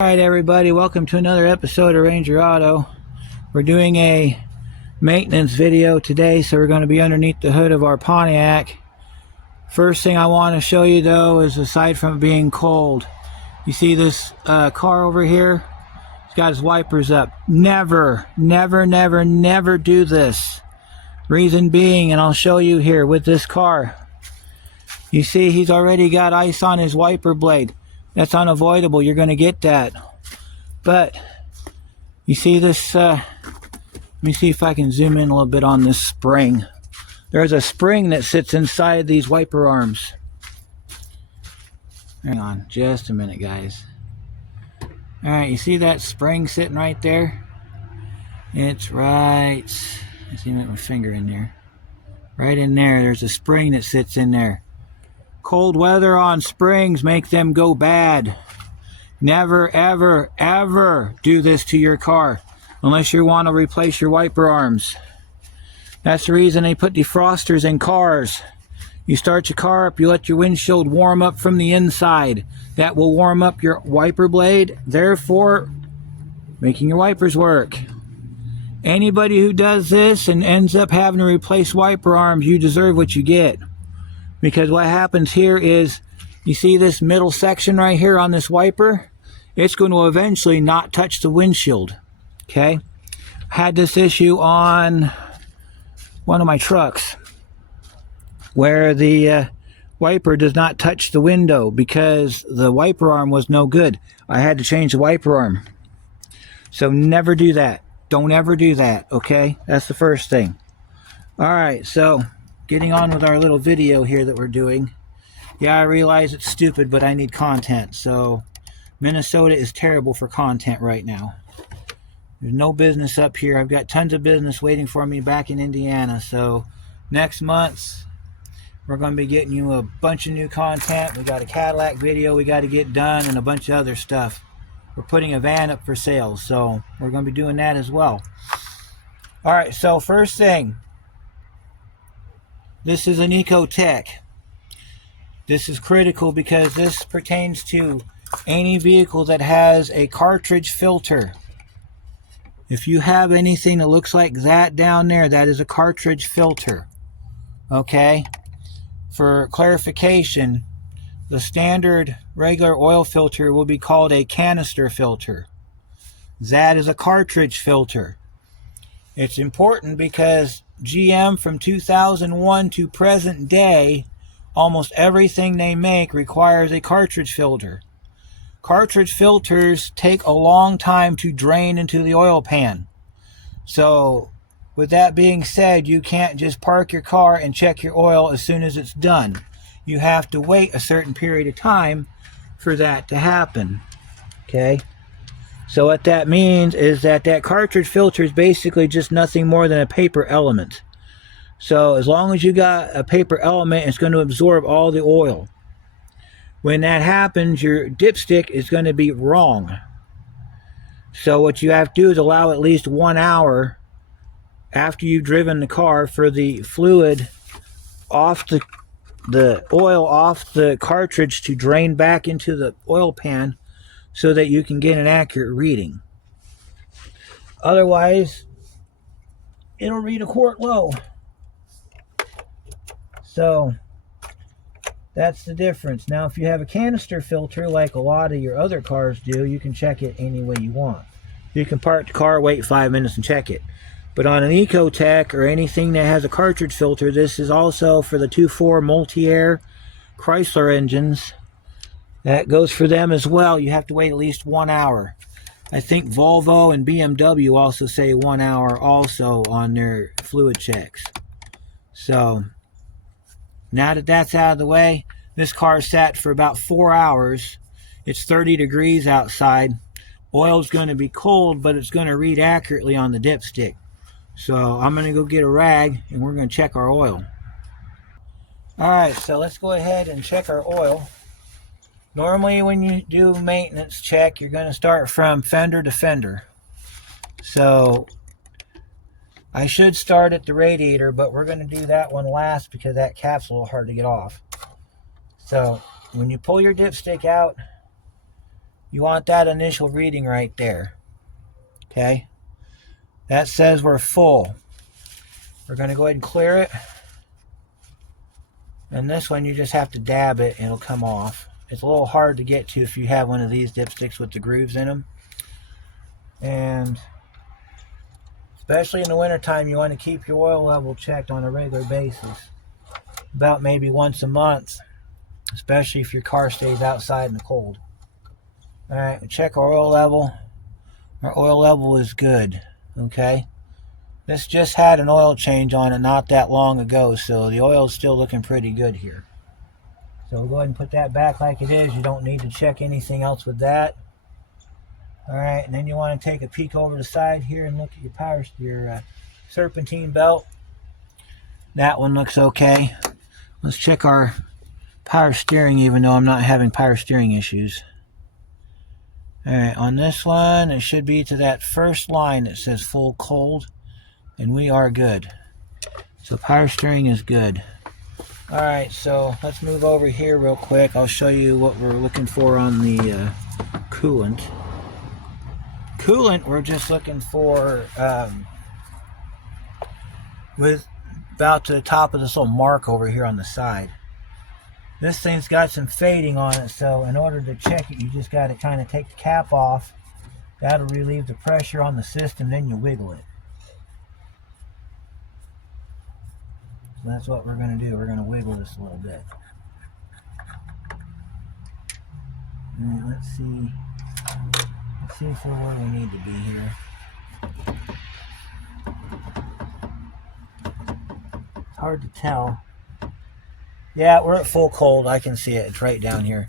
Alright everybody, welcome to another episode of Ranger Auto. We're doing a maintenance video today, so we're going to be underneath the hood of our Pontiac. First thing I want to show you though is, aside from it being cold, you see this car over here? It's got his wipers up. Never do this. Reason being, and I'll show you here with this car. You see he's already got ice on his wiper blade. That's unavoidable. You're going to get that. But you see this, let me see if I can zoom in a little bit on this spring. There's a spring that sits inside these wiper arms. Hang on just a minute, guys. Alright, you see that spring sitting right there? It's right, let's see, my finger in there. Right in there, there's a spring that sits in there. Cold weather on springs make them go bad. Never, ever do this to your car unless you want to replace your wiper arms. That's the reason they put defrosters in cars. You start your car up, you let your windshield warm up from the inside. That will warm up your wiper blade, therefore making your wipers work. Anybody who does this and ends up having to replace wiper arms, you deserve what you get. Because what happens here is, you see this middle section right here on this wiper? It's going to eventually not touch the windshield. Okay? I had this issue on one of my trucks where the wiper does not touch the window because the wiper arm was no good. I had to change the wiper arm. So never do that. Don't ever do that. Okay? That's the first thing. Alright, so getting on with our little video here that we're doing. Yeah, I realize it's stupid, but I need content. So Minnesota is terrible for content right now. There's no business up here. I've got tons of business waiting for me back in Indiana. So next month, we're going to be getting you a bunch of new content. We got a Cadillac video we got to get done and a bunch of other stuff. We're putting a van up for sale, so we're going to be doing that as well. All right, so first thing. This is an ecotec. This is critical because this pertains to any vehicle that has a cartridge filter. If you have anything that looks like that down there, that is a cartridge filter. Okay? For clarification, the standard regular oil filter will be called a canister filter. That is a cartridge filter. It's important because GM from 2001 to present day, almost everything they make requires a cartridge filter. Cartridge filters take a long time to drain into the oil pan. So, with that being said, you can't just park your car and check your oil as soon as it's done. You have to wait a certain period of time for that to happen. Okay? So what that means is that cartridge filter is basically just nothing more than a paper element. So as long as you got a paper element, it's going to absorb all the oil. When that happens, your dipstick is going to be wrong. So what you have to do is allow at least 1 hour after you've driven the car for the fluid off the oil off the cartridge to drain back into the oil pan, so that you can get an accurate reading. Otherwise, it'll read a quart low. So, that's the difference. Now, if you have a canister filter, like a lot of your other cars do, you can check it any way you want. You can park the car, wait 5 minutes, and check it. But on an ecotec or anything that has a cartridge filter, this is also for the 2.4 multi-air Chrysler engines. That goes for them as well. You have to wait at least 1 hour. I think Volvo and BMW also say 1 hour also on their fluid checks. So, now that that's out of the way, this car sat for about 4 hours. It's 30 degrees outside. Oil's going to be cold, but it's going to read accurately on the dipstick. So, I'm going to go get a rag, and we're going to check our oil. Alright, so let's go ahead and check our oil. Normally when you do maintenance check, you're going to start from fender to fender. So I should start at the radiator, but we're going to do that one last because that cap's a little hard to get off. So when you pull your dipstick out, You want that initial reading right there. Okay? That says we're full. We're going to go ahead and clear it. And this one, you just have to dab it and it'll come off. It's a little hard to get to if you have one of these dipsticks with the grooves in them. And especially in the wintertime, you want to keep your oil level checked on a regular basis. About maybe once a month, especially if your car stays outside in the cold. Alright, check our oil level. Our oil level is good. Okay? This just had an oil change on it not that long ago, so the oil is still looking pretty good here. So we'll go ahead and put that back like it is. You don't need to check anything else with that. Alright, and then you want to take a peek over the side here and look at your serpentine belt. That one looks okay. Let's check our power steering, even though I'm not having power steering issues. Alright, on this one, it should be to that first line that says full cold, and we are good. So power steering is good. Alright, so let's move over here real quick. I'll show you what we're looking for on the coolant. Coolant, we're just looking for with about to the top of this little mark over here on the side. This thing's got some fading on it, so in order to check it, you just got to kind of take the cap off. That'll relieve the pressure on the system, then you wiggle it. So that's what we're going to do. We're going to wiggle this a little bit. Alright, let's see. Let's see if we're where we need to be here. It's hard to tell. Yeah, we're at full cold. I can see it. It's right down here.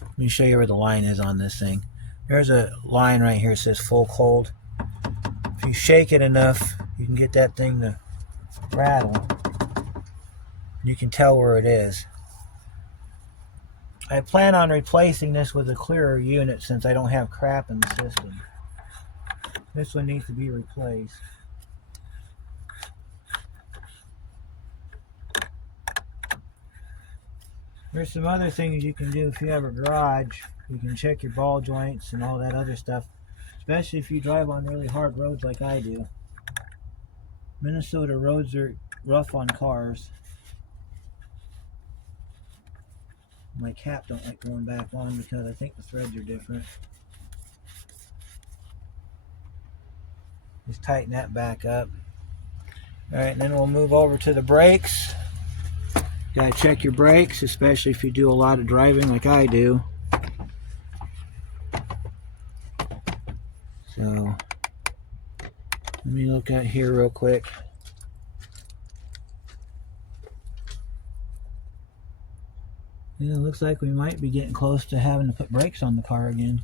Let me show you where the line is on this thing. There's a line right here that says full cold. If you shake it enough, you can get that thing to rattle. You can tell where it is. I plan on replacing this with a clearer unit since I don't have crap in the system. This one needs to be replaced. There's some other things you can do if you have a garage. You can check your ball joints and all that other stuff, especially if you drive on really hard roads like I do. Minnesota roads are rough on cars. My cap don't like going back on because I think the threads are different. Just tighten that back up. Alright, and then we'll move over to the brakes. Gotta check your brakes, especially if you do a lot of driving like I do. So, let me look at here real quick. Yeah, it looks like we might be getting close to having to put brakes on the car again.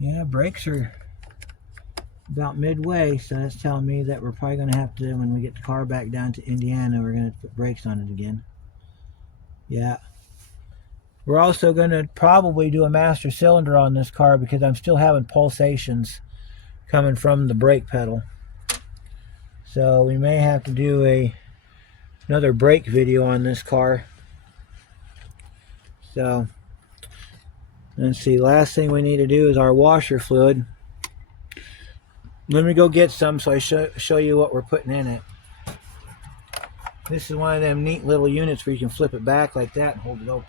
Yeah, brakes are about midway, so that's telling me that we're probably going to have to, when we get the car back down to Indiana, we're going to put brakes on it again. Yeah. We're also going to probably do a master cylinder on this car because I'm still having pulsations coming from the brake pedal. So we may have to do another brake video on this car. So, let's see, last thing we need to do is our washer fluid. Let me go get some so I show you what we're putting in it. This is one of them neat little units where you can flip it back like that and hold it open.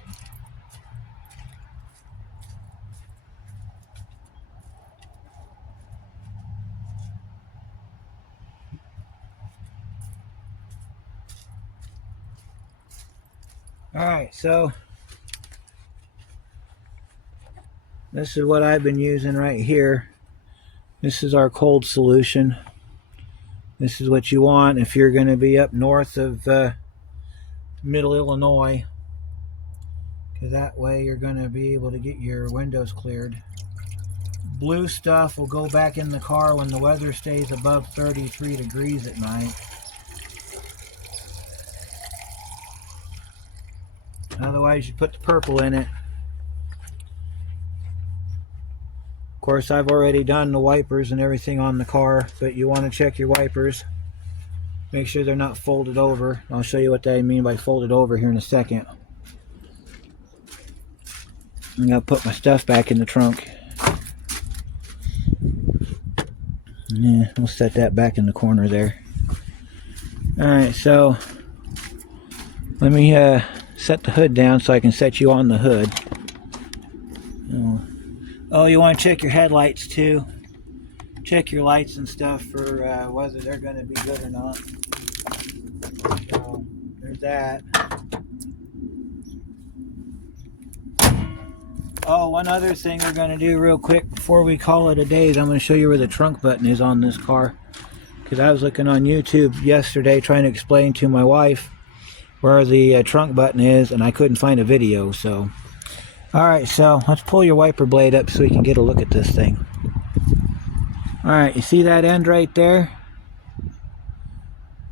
Alright, so this is what I've been using right here. This is our cold solution. This is what you want if you're going to be up north of middle Illinois, because that way you're going to be able to get your windows cleared. Blue stuff will go back in the car when the weather stays above 33 degrees at night. Otherwise you put the purple in it. Of course, I've already done the wipers and everything on the car, but you want to check your wipers. Make sure they're not folded over. I'll show you what I mean by folded over here in a second. I'm gonna put my stuff back in the trunk. Yeah, we'll set that back in the corner there. Alright, so let me set the hood down so I can set you on the hood. Oh, you want to check your headlights too. Check your lights and stuff for whether they're going to be good or not. So there's that. Oh, one other thing we're going to do real quick before we call it a day is I'm going to show you where the trunk button is on this car. Because I was looking on YouTube yesterday trying to explain to my wife where the trunk button is, and I couldn't find a video. So, alright, so let's pull your wiper blade up so we can get a look at this thing. Alright, you see that end right there?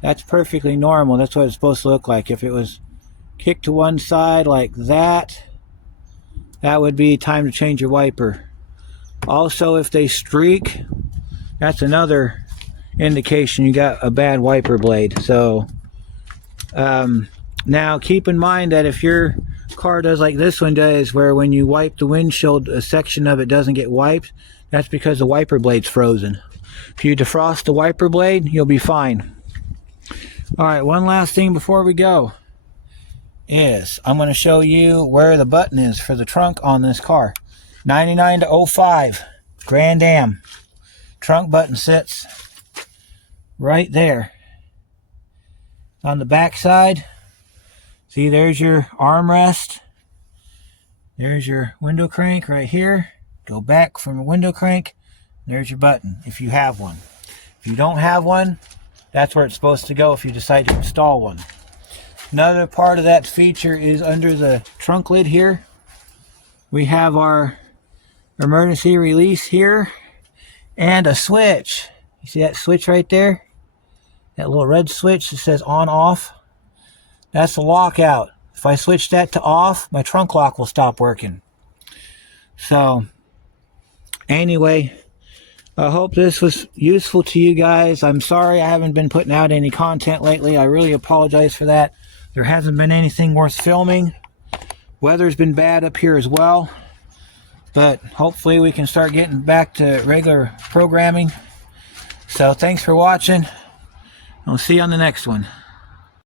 That's perfectly normal. That's what it's supposed to look like. If it was kicked to one side like that, that would be time to change your wiper. Also, if they streak, that's another indication you got a bad wiper blade. So now keep in mind that if your car does like this one does, where when you wipe the windshield, a section of it doesn't get wiped, that's because the wiper blade's frozen. If you defrost the wiper blade, you'll be fine. Alright, one last thing before we go is I'm going to show you where the button is for the trunk on this car. 99 to 05 Grand Am. Trunk button sits right there. On the back side, see, there's your armrest. There's your window crank right here. Go back from the window crank. There's your button if you have one. If you don't have one, that's where it's supposed to go if you decide to install one. Another part of that feature is under the trunk lid here. We have our emergency release here and a switch. You see that switch right there? That little red switch that says on off. That's the lockout. If I switch that to off, my trunk lock will stop working. So anyway, I hope this was useful to you guys. I'm sorry I haven't been putting out any content lately. I really apologize for that. There hasn't been anything worth filming. Weather's been bad up here as well. But hopefully we can start getting back to regular programming. So thanks for watching. I'll see you on the next one.